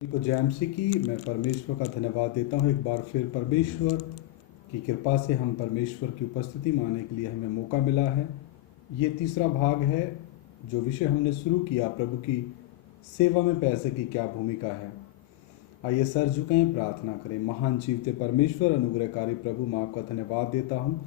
को जैमसी की मैं परमेश्वर का धन्यवाद देता हूँ। एक बार फिर परमेश्वर की कृपा से हम परमेश्वर की उपस्थिति में आने के लिए हमें मौका मिला है। ये तीसरा भाग है जो विषय हमने शुरू किया, प्रभु की सेवा में पैसे की क्या भूमिका है। आइए सर झुकाएं, प्रार्थना करें। महान जीवते परमेश्वर, अनुग्रहकारी प्रभु, मैं आपका धन्यवाद देता हूँ।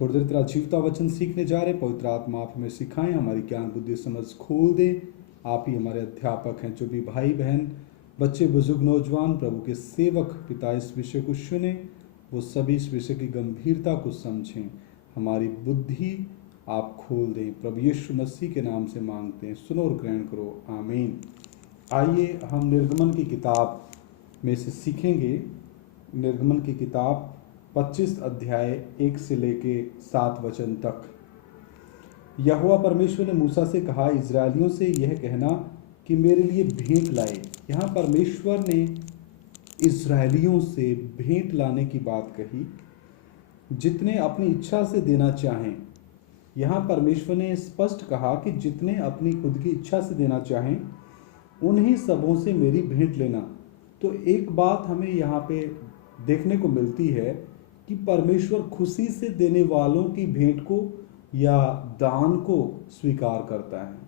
थोड़ी देर तेरा जीवता वचन सीखने जा रहे। पवित्र आत्मा आप हमें सिखाएं, हमारी ज्ञान बुद्धि समझ खोल दें। आप ही हमारे अध्यापक हैं। जो भी भाई बहन, बच्चे, बुजुर्ग, नौजवान प्रभु के सेवक पिता इस विषय को सुने, वो सभी इस विषय की गंभीरता को समझें। हमारी बुद्धि आप खोल दें। प्रभु यीशु मसीह के नाम से मांगते हैं, सुनो और ग्रहण करो, आमीन। आइए हम निर्गमन की किताब में से सीखेंगे। निर्गमन की किताब 25 अध्याय 1 से लेके 7 वचन तक। यहोवा परमेश्वर ने मूसा से कहा, इजरायलियों से यह कहना कि मेरे लिए भेंट लाए। यहाँ परमेश्वर ने इजरायलियों से भेंट लाने की बात कही, जितने अपनी इच्छा से देना चाहें। यहाँ परमेश्वर ने स्पष्ट कहा कि जितने अपनी खुद की इच्छा से देना चाहें, उन्हीं सबों से मेरी भेंट लेना। तो एक बात हमें यहाँ पे देखने को मिलती है कि परमेश्वर खुशी से देने वालों की भेंट को या दान को स्वीकार करता है।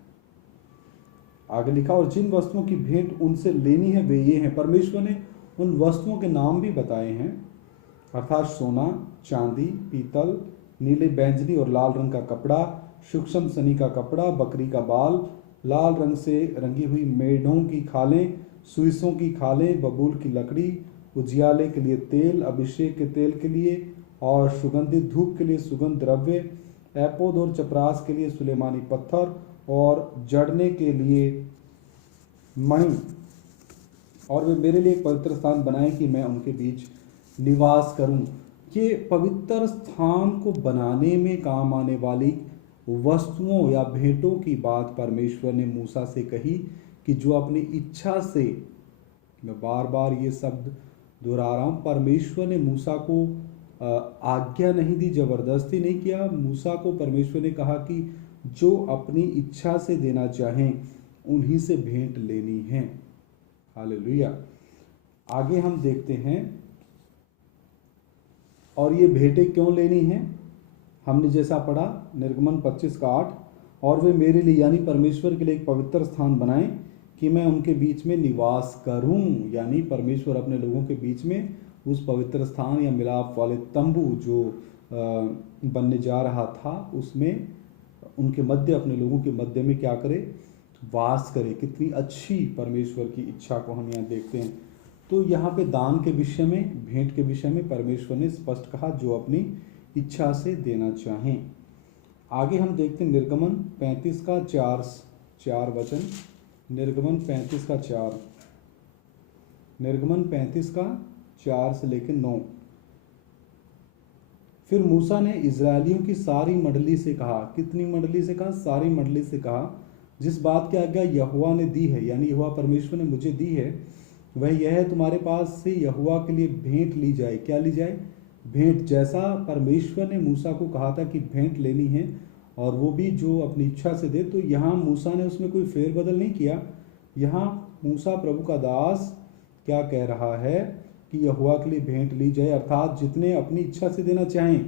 आगे लिखा, और जिन वस्तुओं की भेंट उनसे लेनी है वे ये हैं। परमेश्वर ने उन वस्तुओं के नाम भी बताए हैं, अर्थात सोना, चांदी, पीतल, नीले, बैंगनी और लाल रंग का कपड़ा, सूक्ष्म सनी का कपड़ा, बकरी का बाल, लाल रंग से रंगी हुई मेढ़ों की खालें, सुइसों की खालें, बबूल की लकड़ी, उजियाले के लिए तेल, अभिषेक के तेल के लिए और सुगंधित धूप के लिए सुगंध द्रव्य, एपोद और चपरास के लिए सुलेमानी पत्थर और जड़ने के लिए मणि। और वे मेरे लिए एक पवित्र स्थान बनाए कि मैं उनके बीच निवास करूं। ये पवित्र स्थान को बनाने में काम आने वाली वस्तुओं या भेंटों की बात परमेश्वर ने मूसा से कही कि जो अपनी इच्छा से, मैं बार बार ये शब्द दोहरा रहा हूँ, परमेश्वर ने मूसा को आज्ञा नहीं दी, जबरदस्ती नहीं किया। मूसा को परमेश्वर ने कहा कि जो अपनी इच्छा से देना चाहें उन्हीं से भेंट लेनी है। हालेलुया। आगे हम देखते हैं, और ये भेंटें क्यों लेनी है। हमने जैसा पढ़ा निर्गमन 25 का 8, और वे मेरे लिए यानी परमेश्वर के लिए एक पवित्र स्थान बनाएं कि मैं उनके बीच में निवास करूं। यानी परमेश्वर अपने लोगों के बीच में उस पवित्र स्थान या मिलाप वाले तंबू जो बनने जा रहा था, उसमें उनके मध्य, अपने लोगों के मध्य में क्या करे, वास करे। कितनी अच्छी परमेश्वर की इच्छा को हम यहाँ देखते हैं। तो यहाँ पे दान के विषय में, भेंट के विषय में परमेश्वर ने स्पष्ट कहा जो अपनी इच्छा से देना चाहें। आगे हम देखते हैं निर्गमन 35 का 4 वचन। निर्गमन 35 का 4, निर्गमन 35 का 4 से लेकर 9। फिर मूसा ने इजरायलियों की सारी मंडली से कहा। कितनी मंडली से कहा? सारी मंडली से कहा, जिस बात की आज्ञा यहोवा ने दी है, यानी यहोवा परमेश्वर ने मुझे दी है, वह यह है, तुम्हारे पास से यहोवा के लिए भेंट ली जाए। क्या ली जाए? भेंट। जैसा परमेश्वर ने मूसा को कहा था कि भेंट लेनी है, और वो भी जो अपनी इच्छा से दे। तो यहाँ मूसा ने उसमें कोई फेरबदल नहीं किया। यहाँ मूसा प्रभु का दास क्या कह रहा है कि यहोवा के लिए भेंट ली जाए, अर्थात जितने अपनी इच्छा से देना चाहें।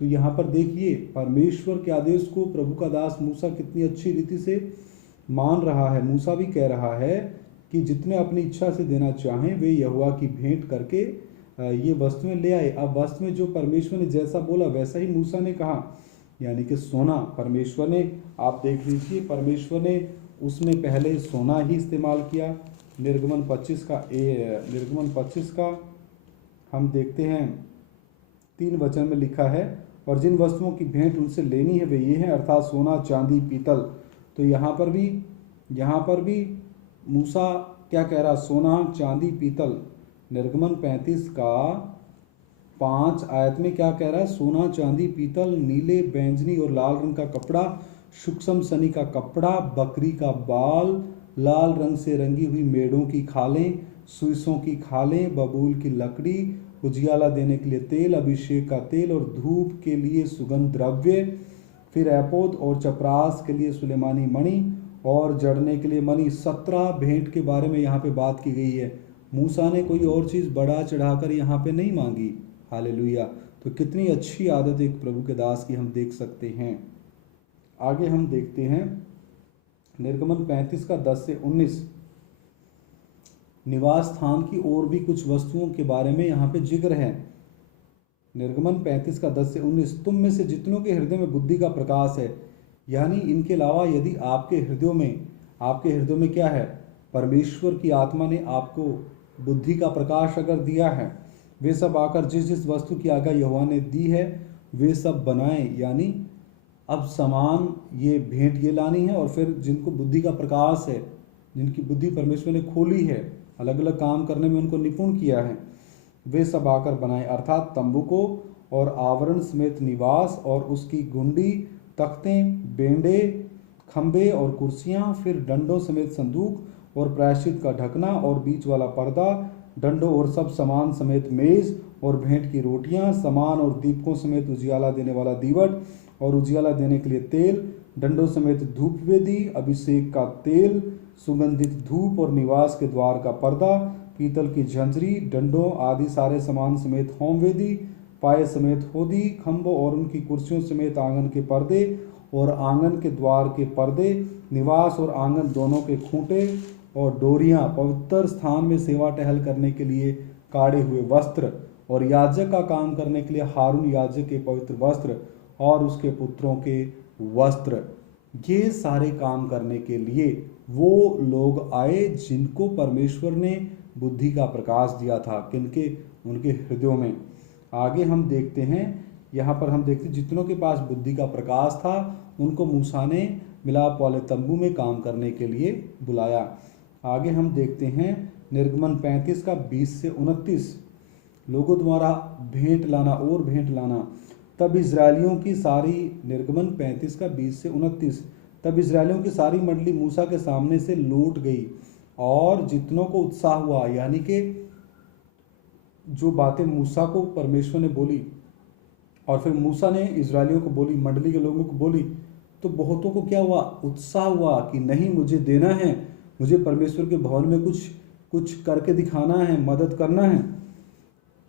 तो यहाँ पर देखिए परमेश्वर के आदेश को प्रभु का दास मूसा कितनी अच्छी रीति से मान रहा है। मूसा भी कह रहा है कि जितने अपनी इच्छा से देना चाहें वे यहोवा की भेंट करके ये वस्तुएं ले आए। अब वस्तु में जो परमेश्वर ने जैसा बोला वैसा ही मूसा ने कहा, यानी कि सोना। परमेश्वर ने, आप देख लीजिए, परमेश्वर ने उसमें पहले सोना ही इस्तेमाल किया। निर्गमन 25 का हम देखते हैं 3 वचन में लिखा है, और जिन वस्तुओं की भेंट उनसे लेनी है वे ये हैं, अर्थात सोना, चांदी, पीतल। तो यहाँ पर भी मूसा क्या कह रहा? सोना, चांदी, पीतल। निर्गमन 35 का 5 आयत में क्या कह रहा है? सोना, चांदी, पीतल, नीले, बैंगनी और लाल रंग का कपड़ा, सूक्ष्म सनी का कपड़ा, बकरी का बाल, लाल रंग से रंगी हुई मेढ़ों की खालें, सुइसों की खालें, बबूल की लकड़ी, उजियाला देने के लिए तेल, अभिषेक का तेल और धूप के लिए सुगंध द्रव्य, फिर एपोद और चपरास के लिए सुलेमानी मणि और जड़ने के लिए मणि। 17 भेंट के बारे में यहाँ पे बात की गई है। मूसा ने कोई और चीज़ बढ़ा चढ़ाकर यहाँ पे नहीं मांगी। हालेलुया। तो कितनी अच्छी आदत एक प्रभु के दास की हम देख सकते हैं। आगे हम देखते हैं निर्गमन 35 का 10 से 19। निवास स्थान की और भी कुछ वस्तुओं के बारे में यहाँ पे जिक्र है। निर्गमन 35 का 10 से 19, तुम में से जितनों के हृदय में बुद्धि का प्रकाश है, यानी इनके अलावा यदि आपके हृदयों में क्या है, परमेश्वर की आत्मा ने आपको बुद्धि का प्रकाश अगर दिया है, वे सब आकर जिस जिस वस्तु की आज्ञा यहोवा ने दी है वे सब बनाएं। यानी अब सामान ये भेंट ये लानी है, और फिर जिनको बुद्धि का प्रकाश है, जिनकी बुद्धि परमेश्वर ने खोली है, अलग अलग काम करने में उनको निपुण किया है, वे सब आकर बनाए, अर्थात तंबू को और आवरण समेत निवास और उसकी गुंडी, तख्तें, बेंडे, खंबे और कुर्सियां, फिर डंडों समेत संदूक और प्रायश्चित का ढकना और बीच वाला पर्दा, डंडों और सब सामान समेत मेज और भेंट की रोटियां, सामान और दीपकों समेत उजियाला देने वाला दीवट और उजियाला देने के लिए तेल, डंडों समेत धूप वेदी, अभिषेक का तेल, सुगंधित धूप और निवास के द्वार का पर्दा, पीतल की झंझरी, डंडों आदि सारे सामान समेत होम वेदी, पाए समेत होदी, खंभों और उनकी कुर्सियों समेत आंगन के पर्दे और आंगन के द्वार के पर्दे, निवास और आंगन दोनों के खूंटे और डोरियां, पवित्र स्थान में सेवा टहल करने के लिए काढ़े हुए वस्त्र और याजक का काम करने के लिए हारून याजक के पवित्र वस्त्र और उसके पुत्रों के वस्त्र। ये सारे काम करने के लिए वो लोग आए जिनको परमेश्वर ने बुद्धि का प्रकाश दिया था। किनके? उनके हृदयों में। आगे हम देखते हैं, यहाँ पर हम देखते हैं जितनों के पास बुद्धि का प्रकाश था उनको मूसा ने मिलाप वाले तंबू में काम करने के लिए बुलाया। आगे हम देखते हैं निर्गमन 35 का 20 से 29, लोगों द्वारा भेंट लाना और भेंट लाना। तब इजरायलियों की सारी, निर्गमन 35 का 20 से 29, तब इजरायलियों की सारी मंडली मूसा के सामने से लौट गई और जितनों को उत्साह हुआ, यानी कि जो बातें मूसा को परमेश्वर ने बोली और फिर मूसा ने इजरायलियों को बोली, मंडली के लोगों को बोली, तो बहुतों को क्या हुआ? उत्साह हुआ कि नहीं, मुझे देना है, मुझे परमेश्वर के भवन में कुछ करके दिखाना है, मदद करना है।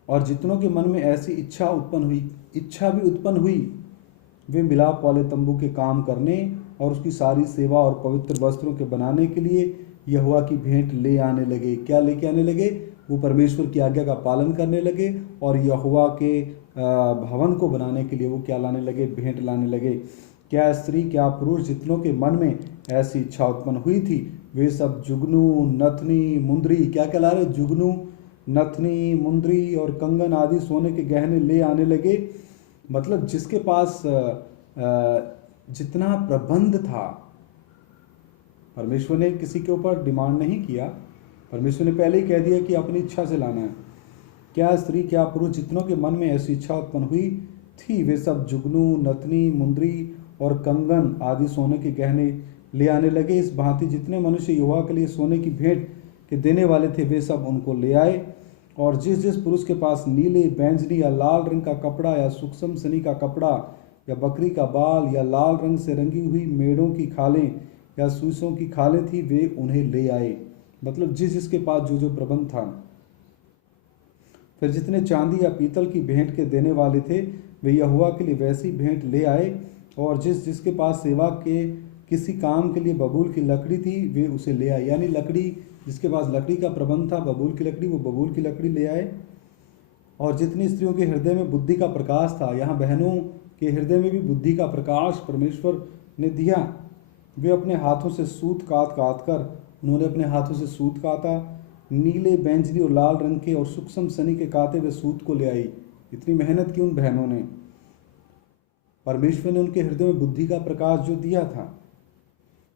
और जितनों के मन में ऐसी इच्छा भी उत्पन्न हुई, वे मिलाप वाले तंबू के काम करने और उसकी सारी सेवा और पवित्र वस्त्रों के बनाने के लिए यहोवा की भेंट ले आने लगे। क्या लेके आने लगे? वो परमेश्वर की आज्ञा का पालन करने लगे और यहोवा के भवन को बनाने के लिए वो क्या लाने लगे? भेंट लाने लगे। क्या स्त्री क्या पुरुष जितनों के मन में ऐसी इच्छा उत्पन्न हुई थी, वे सब जुगनू, नथनी, मुंदरी, क्या कहला रहे? जुगनू, नथनी, मुंदरी और कंगन आदि सोने के गहने ले आने लगे। मतलब जिसके पास जितना प्रबंध था, परमेश्वर ने किसी के ऊपर डिमांड नहीं किया, परमेश्वर ने पहले ही कह दिया कि अपनी इच्छा से लाना है। क्या स्त्री क्या पुरुष जितनों के मन में ऐसी इच्छा उत्पन्न हुई थी, वे सब जुगनू, नथनी, मुंदरी और कंगन आदि सोने के गहने ले आने लगे। इस भांति जितने मनुष्य यहोवा के लिए सोने की भेंट के देने वाले थे, वे सब उनको ले आए। और जिस जिस पुरुष के पास नीले, बैंजनी या लाल रंग का कपड़ा या सूक्ष्म सनी का कपड़ा या बकरी का बाल या लाल रंग से रंगी हुई मेढ़ों की खालें या सूसों की खालें थी, वे उन्हें ले आए। मतलब जिस जिसके पास जो जो प्रबंध था। फिर जितने चांदी या पीतल की भेंट के देने वाले थे, वे यहोवा के लिए वैसी भेंट ले आए। और जिस जिसके पास सेवा के किसी काम के लिए बबूल की लकड़ी थी, वे उसे ले आए। यानी लकड़ी, जिसके पास लकड़ी का प्रबंध था, बबूल की लकड़ी, वो बबूल की लकड़ी ले आए। और जितनी स्त्रियों के हृदय में बुद्धि का प्रकाश था, यहाँ बहनों के हृदय में भी बुद्धि का प्रकाश परमेश्वर ने दिया। वे अपने हाथों से सूत काट कर, उन्होंने अपने हाथों से सूत काता, नीले, बैंजनी और लाल रंग के और सूक्ष्म सनी के काते हुए सूत को ले आई। इतनी मेहनत की उन बहनों ने। परमेश्वर ने उनके हृदय में बुद्धि का प्रकाश जो दिया था,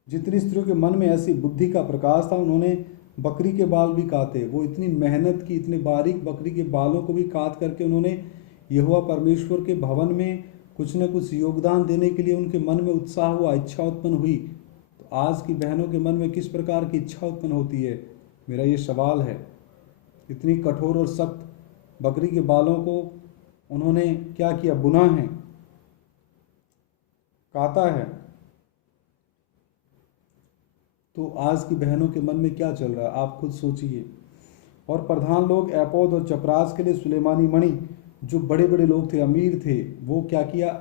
जितनी स्त्रियों के मन में ऐसी बुद्धि का प्रकाश था, उन्होंने बकरी के बाल भी काते। वो इतनी मेहनत की, इतने बारीक बकरी के बालों को भी काट करके उन्होंने यहोवा परमेश्वर के भवन में कुछ न कुछ योगदान देने के लिए उनके मन में उत्साह हुआ, इच्छा उत्पन्न हुई। तो आज की बहनों के मन में किस प्रकार की इच्छा उत्पन्न होती है, मेरा ये सवाल है। इतनी कठोर और सख्त बकरी के बालों को उन्होंने क्या किया? बुना है, काता है। तो आज की बहनों के मन में क्या चल रहा है, आप खुद सोचिए। और प्रधान लोग एपोद और चपरास के लिए सुलेमानी मणि, जो बड़े बड़े लोग थे, अमीर थे, वो क्या किया,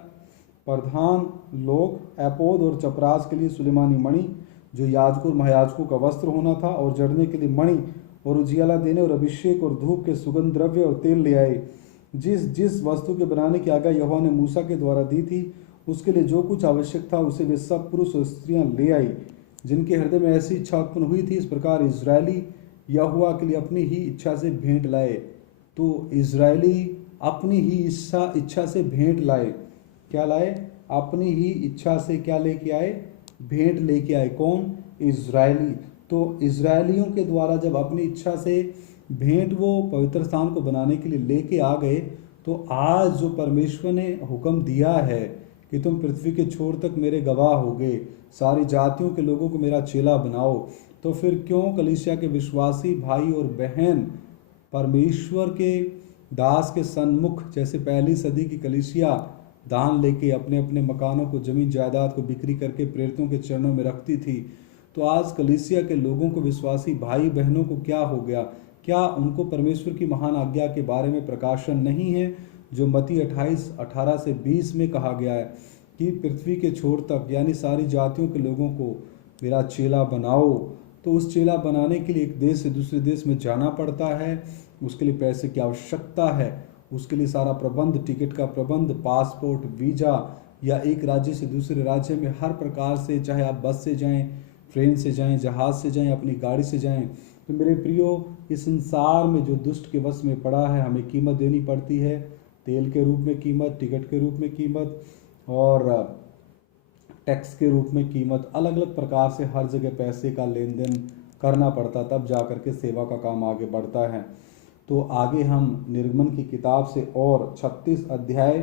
प्रधान लोग एपोद और चपरास के लिए सुलेमानी मणि, जो याजकों और महायाजकों का वस्त्र होना था, और जड़ने के लिए मणि और उजियाला देने और अभिषेक और धूप के सुगंध द्रव्य और तेल ले आए। जिस जिस वस्तु के बनाने की आज्ञा यहोवा ने मूसा के द्वारा दी थी, उसके लिए जो कुछ आवश्यक था उसे वे सब पुरुष और स्त्रियां ले आई, जिनके हृदय में ऐसी इच्छा उत्पन्न हुई थी। इस प्रकार इजरायली यहोवा के लिए अपनी ही इच्छा से भेंट लाए। तो इजरायली अपनी ही इच्छा से भेंट लाए। क्या लाए? अपनी ही इच्छा से क्या लेके आए? भेंट लेके आए। कौन? इजरायली। तो इजरायलियों के द्वारा जब अपनी इच्छा से भेंट वो पवित्र स्थान को बनाने के लिए लेके आ गए, तो आज जो परमेश्वर ने हुक्म दिया है कि तुम पृथ्वी के छोर तक मेरे गवाह होगे, सारी जातियों के लोगों को मेरा चेला बनाओ, तो फिर क्यों कलीसिया के विश्वासी भाई और बहन परमेश्वर के दास के सन्मुख, जैसे पहली सदी की कलीसिया दान लेके अपने अपने मकानों को, जमीन जायदाद को बिक्री करके प्रेरितों के चरणों में रखती थी, तो आज कलीसिया के लोगों को, विश्वासी भाई बहनों को क्या हो गया? क्या उनको परमेश्वर की महान आज्ञा के बारे में प्रकाशन नहीं है, जो मत्ती 28:18 से 20 में कहा गया है कि पृथ्वी के छोर तक, यानी सारी जातियों के लोगों को मेरा चेला बनाओ। तो उस चेला बनाने के लिए एक देश से दूसरे देश में जाना पड़ता है, उसके लिए पैसे की आवश्यकता है, उसके लिए सारा प्रबंध, टिकट का प्रबंध, पासपोर्ट, वीज़ा, या एक राज्य से दूसरे राज्य में हर प्रकार से, चाहे आप बस से जाएं, ट्रेन से जाएं, जहाज़ से जाएं, अपनी गाड़ी से जाएं। तो मेरे प्रियो, इस संसार में जो दुष्ट के वश में पड़ा है, हमें कीमत देनी पड़ती है, तेल के रूप में कीमत, टिकट के रूप में कीमत, और टैक्स के रूप में कीमत, अलग अलग प्रकार से हर जगह पैसे का लेन देन करना पड़ता, तब जा कर के सेवा का काम आगे बढ़ता है। तो आगे हम निर्गमन की किताब से और 36 अध्याय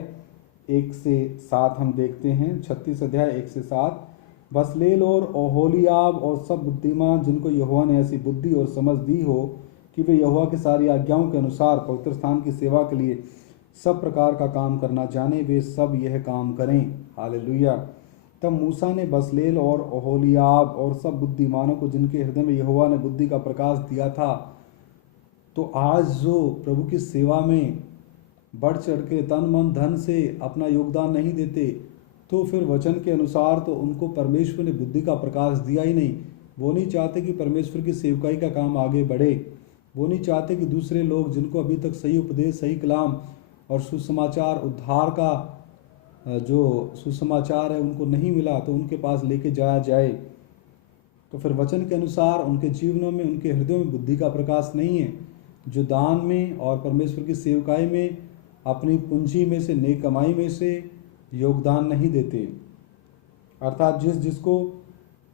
1 से 7 हम देखते हैं। 36 अध्याय 1 से 7। बसलेल और ओहोलियाब और सब बुद्धिमान, जिनको यहोवा ने ऐसी बुद्धि और समझ दी हो कि वे यहोवा की सारी आज्ञाओं के अनुसार पवित्र स्थान की सेवा के लिए सब प्रकार का काम करना जाने, वे सब यह काम करें। हालेलुया। तब मूसा ने बसलेल और ओहोलियाब और सब बुद्धिमानों को, जिनके हृदय में यहोवा ने बुद्धि का प्रकाश दिया था, तो आज जो प्रभु की सेवा में बढ़ चढ़ के तन मन धन से अपना योगदान नहीं देते, तो फिर वचन के अनुसार तो उनको परमेश्वर ने बुद्धि का प्रकाश दिया ही नहीं। वो नहीं चाहते कि परमेश्वर की सेवकाई का काम आगे बढ़े। वो नहीं चाहते कि दूसरे लोग, जिनको अभी तक सही उपदेश, सही कलाम और सुसमाचार, उद्धार का जो सुसमाचार है उनको नहीं मिला, तो उनके पास लेके जाया जाए। तो फिर वचन के अनुसार उनके जीवनों में, उनके हृदयों में बुद्धि का प्रकाश नहीं है, जो दान में और परमेश्वर की सेवकाई में अपनी पूंजी में से, नेक कमाई में से योगदान नहीं देते। अर्थात जिसको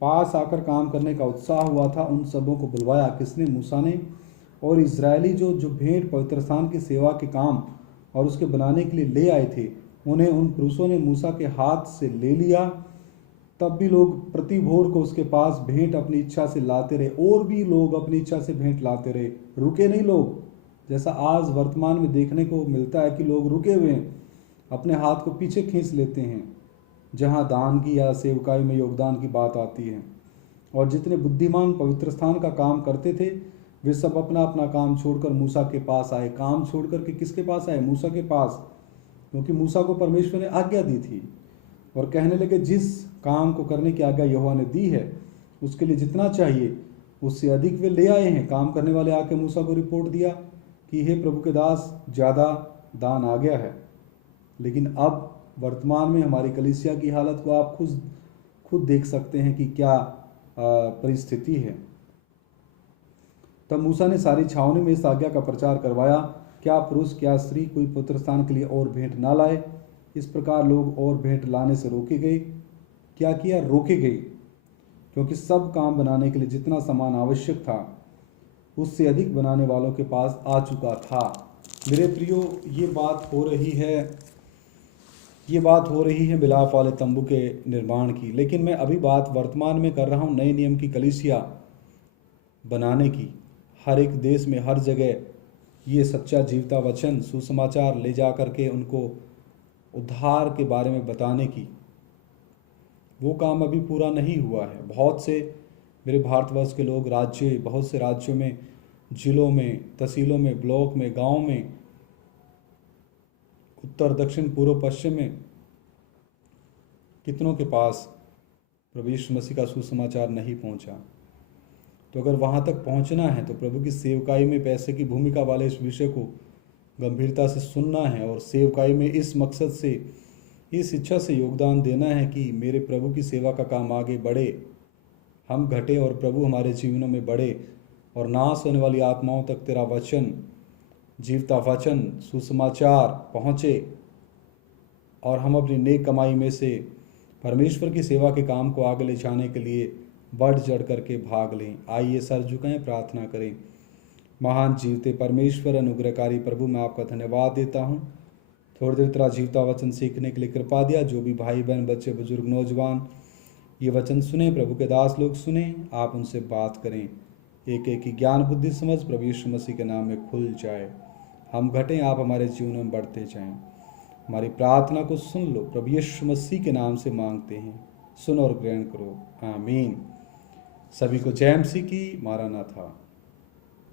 पास आकर काम करने का उत्साह हुआ था, उन सबों को बुलवाया। किसने? मूसा ने। और इजरायली जो भेंट पवित्र स्थान की सेवा के काम और उसके बनाने के लिए ले आए थे, उन्हें उन पुरुषों ने मूसा के हाथ से ले लिया। तब भी लोग प्रति भोर को उसके पास भेंट अपनी इच्छा से लाते रहे, और भी लोग अपनी इच्छा से भेंट लाते रहे, रुके नहीं लोग। जैसा आज वर्तमान में देखने को मिलता है कि लोग रुके हुए हैं, अपने हाथ को पीछे खींच लेते हैं जहां दान की या सेवकाई में योगदान की बात आती है। और जितने बुद्धिमान पवित्र स्थान का काम करते थे, वे सब अपना अपना काम छोड़कर मूसा के पास आए। काम छोड़कर के किसके पास आए? मूसा के पास, क्योंकि मूसा को परमेश्वर ने आज्ञा दी थी। और कहने लगे, जिस काम को करने की आज्ञा यहोवा ने दी है, उसके लिए जितना चाहिए उससे अधिक वे ले आए हैं। काम करने वाले आके मूसा को रिपोर्ट दिया कि हे प्रभु के दास, ज़्यादा दान आ गया है। लेकिन अब वर्तमान में हमारी कलीसिया की हालत को आप खुद देख सकते हैं कि क्या परिस्थिति है। तब मूसा ने सारी छावनी में इस आज्ञा का प्रचार करवाया, क्या पुरुष क्या स्त्री कोई पवित्र स्थान के लिए और भेंट ना लाए। इस प्रकार लोग और भेंट लाने से रोके गए। क्या किया? रोके गए, क्योंकि सब काम बनाने के लिए जितना सामान आवश्यक था, उससे अधिक बनाने वालों के पास आ चुका था। मेरे प्रियो, ये बात हो रही है मिलाप वाले तंबू के निर्माण की। लेकिन मैं अभी बात वर्तमान में कर रहा हूँ नए नियम की कलीसिया बनाने की। हर एक देश में, हर जगह ये सच्चा जीवता वचन, सुसमाचार ले जा करके उनको उद्धार के बारे में बताने की, वो काम अभी पूरा नहीं हुआ है। बहुत से मेरे भारतवर्ष के लोग, बहुत से राज्यों में जिलों में, तहसीलों में, ब्लॉक में, गांव में, उत्तर, दक्षिण, पूर्व, पश्चिम में कितनों के पास प्रभु यीशु मसीह का सुसमाचार नहीं पहुंचा। तो अगर वहां तक पहुंचना है तो प्रभु की सेवकाई में पैसे की भूमिका वाले इस विषय को गंभीरता से सुनना है और सेवकाई में इस मकसद से, इस इच्छा से योगदान देना है कि मेरे प्रभु की सेवा का काम आगे बढ़े, हम घटे और प्रभु हमारे जीवनों में बढ़े और नाश होने वाली आत्माओं तक तेरा वचन, जीवता वचन, सुसमाचार पहुँचे और हम अपनी नेक कमाई में से परमेश्वर की सेवा के काम को आगे ले जाने के लिए बढ़ चढ़ करके भाग लें। आइए सर झुकाएं, प्रार्थना करें। महान जीवते परमेश्वर, अनुग्रहकारी प्रभु, मैं आपका धन्यवाद देता हूँ। थोड़ी देर तेरा जीवता वचन सीखने के लिए कृपा दिया। जो भी भाई बहन, बच्चे, बुजुर्ग, नौजवान ये वचन सुने, प्रभु के दास लोग सुने, आप उनसे बात करें। एक एक की ज्ञान बुद्धि समझ प्रभु यीशु मसीह के नाम में खुल जाए। हम घटें, आप हमारे जीवन में बढ़ते जाएं। हमारी प्रार्थना को सुन लो, प्रभु यीशु मसीह के नाम से मांगते हैं, सुनो और ग्रहण करो, आमीन। सभी को जय मसीह की। मारानाथा।